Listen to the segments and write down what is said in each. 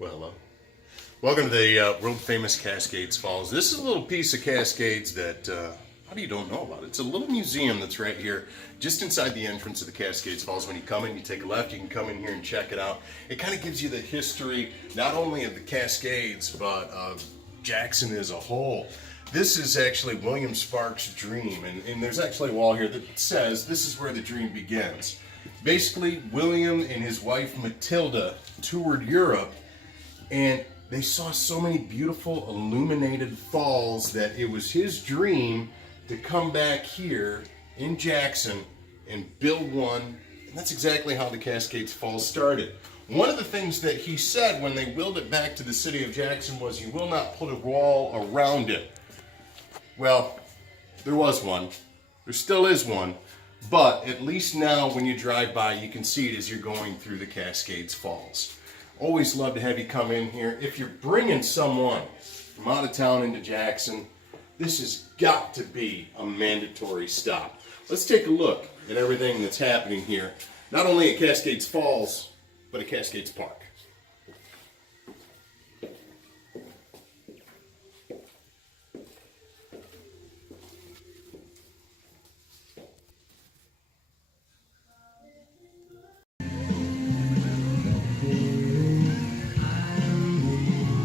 Well, hello. Welcome to the world-famous Cascades Falls. This is a little piece of Cascades that how you don't know about it. It's a little museum that's right here, just inside the entrance of the Cascades Falls. When you come in, you take a left, you can come in here and check it out. It kind of gives you the history, not only of the Cascades, but of Jackson as a whole. This is actually William Sparks' dream, and there's actually a wall here that says this is where the dream begins. Basically, William and his wife Matilda toured Europe, and they saw so many beautiful illuminated falls that it was his dream to come back here in Jackson and build one. And that's exactly how the Cascades Falls started. One of the things that he said when they willed it back to the city of Jackson was, "You will not put a wall around it." Well, there was one. There still is one. But at least now when you drive by, you can see it as you're going through the Cascades Falls. Always love to have you come in here. If you're bringing someone from out of town into Jackson, this has got to be a mandatory stop. Let's take a look at everything that's happening here, not only at Cascades Falls, but at Cascades Park.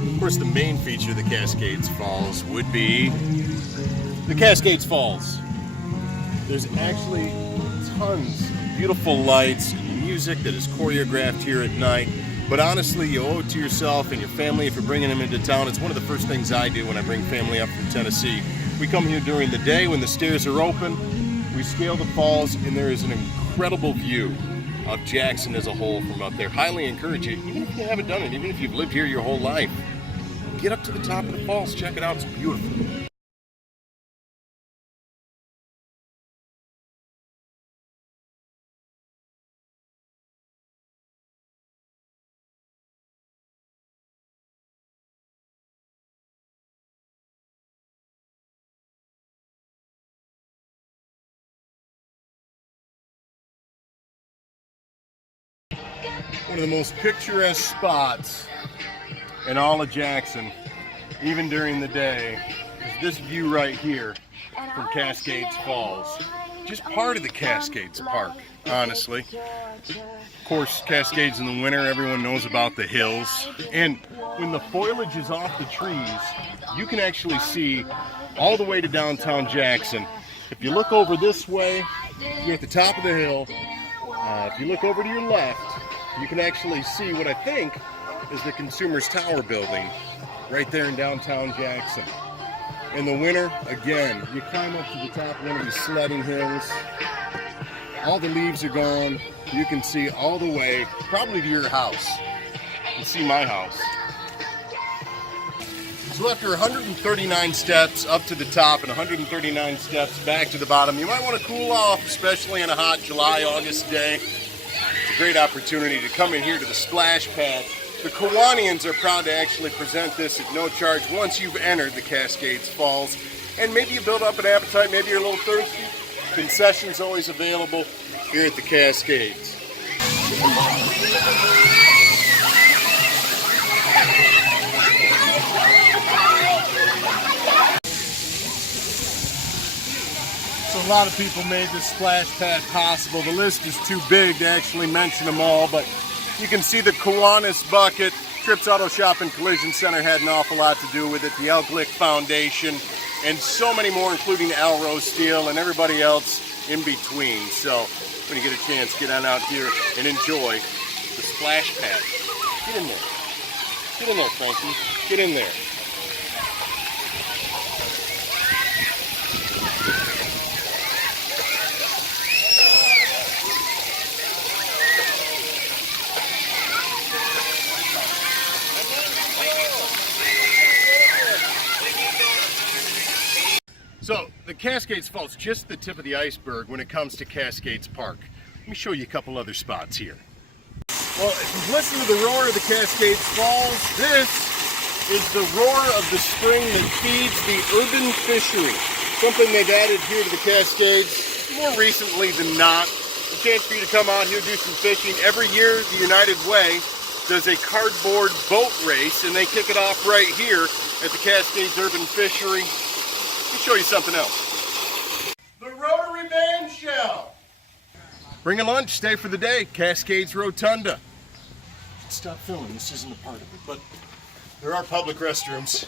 Of course, the main feature of the Cascades Falls would be the Cascades Falls. There's actually tons of beautiful lights and music that is choreographed here at night. But honestly, you owe it to yourself and your family if you're bringing them into town. It's one of the first things I do when I bring family up from Tennessee. We come here during the day when the stairs are open. We scale the falls, and there is an incredible view of Jackson as a whole from up there. Highly encourage you, even if you haven't done it, even if you've lived here your whole life, get up to the top of the falls, check it out, it's beautiful. One of the most picturesque spots in all of Jackson, even during the day, is this view right here from Cascades Falls. Just part of the Cascades Park, honestly. Of course, Cascades in the winter, everyone knows about the hills. And when the foliage is off the trees, you can actually see all the way to downtown Jackson. If you look over this way, you're at the top of the hill. If you look over to your left, you can actually see what I think is the Consumers Tower building right there in downtown Jackson. In the winter, again, you climb up to the top of one of these sledding hills. All the leaves are gone. You can see all the way, probably to your house. You can see my house. So after 139 steps up to the top and 139 steps back to the bottom, you might want to cool off, especially on a hot July, August day. It's a great opportunity to come in here to the splash pad. The Kiwanians are proud to actually present this at no charge once you've entered the Cascades Falls. And maybe you build up an appetite, maybe you're a little thirsty. Concessions always available here at the Cascades. So a lot of people made this splash pad possible. The list is too big to actually mention them all, but you can see the Kiwanis Bucket, Trips Auto Shop and Collision Center had an awful lot to do with it, the Elglick Foundation, and so many more, including Alro Steel and everybody else in between. So when you get a chance, get on out here and enjoy the splash pad. Get in there. Get in there, Frankie. Get in there. So the Cascades Falls, just the tip of the iceberg when it comes to Cascades Park. Let me show you a couple other spots here. Well, if you've listened to the roar of the Cascades Falls, this is the roar of the spring that feeds the urban fishery. Something they've added here to the Cascades more recently than not. A chance for you to come out here, do some fishing. Every year, the United Way does a cardboard boat race, and they kick it off right here at the Cascades Urban Fishery. Let me show you something else. The Rotary Band Shell. Bring a lunch, stay for the day, Cascades Rotunda. Stop filming, this isn't a part of it, but there are public restrooms.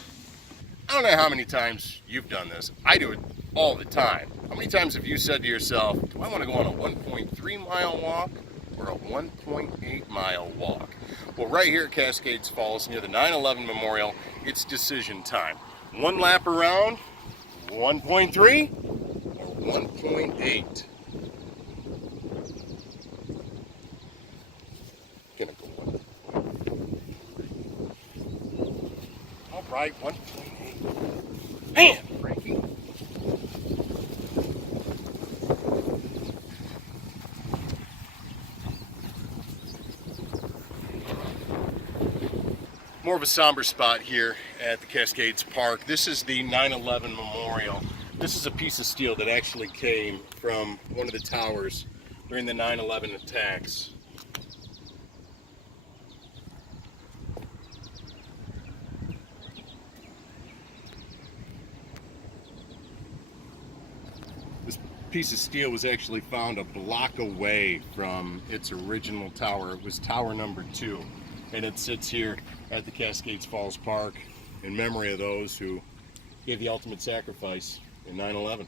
I don't know how many times you've done this. I do it all the time. How many times have you said to yourself, do I want to go on a 1.3 mile walk or a 1.8 mile walk? Well, right here at Cascades Falls near the 9/11 Memorial, it's decision time. One lap around, 1.3 or 1.8. Gonna go one. All right, 1.8. Man, Frankie. More of a somber spot here at the Cascades Park. This is the 9/11 Memorial. This is a piece of steel that actually came from one of the towers during the 9/11 attacks. This piece of steel was actually found a block away from its original tower. It was tower number 2. And it sits here at the Cascades Falls Park in memory of those who gave the ultimate sacrifice in 9/11.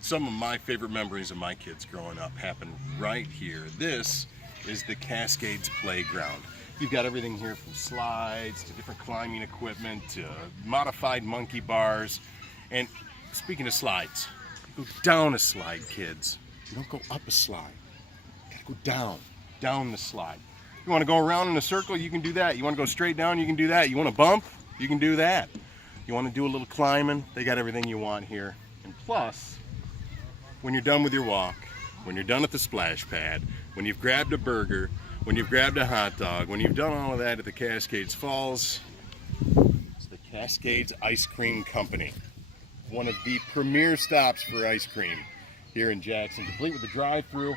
Some of my favorite memories of my kids growing up happened right here. This is the Cascades Playground. You've got everything here from slides to different climbing equipment to modified monkey bars. And speaking of slides, go down a slide, kids. You don't go up a slide. You gotta go down the slide. You want to go around in a circle, you can do that. You want to go straight down, you can do that. You want to bump, you can do that. You want to do a little climbing, they got everything you want here. And plus, when you're done with your walk, when you're done at the splash pad, when you've grabbed a burger, when you've grabbed a hot dog, when you've done all of that at the Cascades Falls, it's the Cascades Ice Cream Company. One of the premier stops for ice cream here in Jackson, complete with a drive-through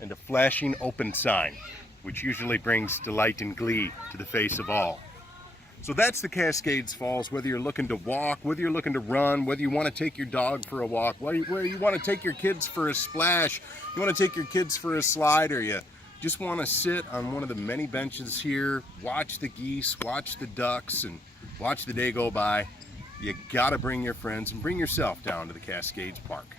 and a flashing open sign, which usually brings delight and glee to the face of all. So that's the Cascades Falls. Whether you're looking to walk, whether you're looking to run, whether you want to take your dog for a walk, whether you want to take your kids for a splash, you want to take your kids for a slide, or you just want to sit on one of the many benches here, watch the geese, watch the ducks, and watch the day go by, you gotta bring your friends and bring yourself down to the Cascades Park.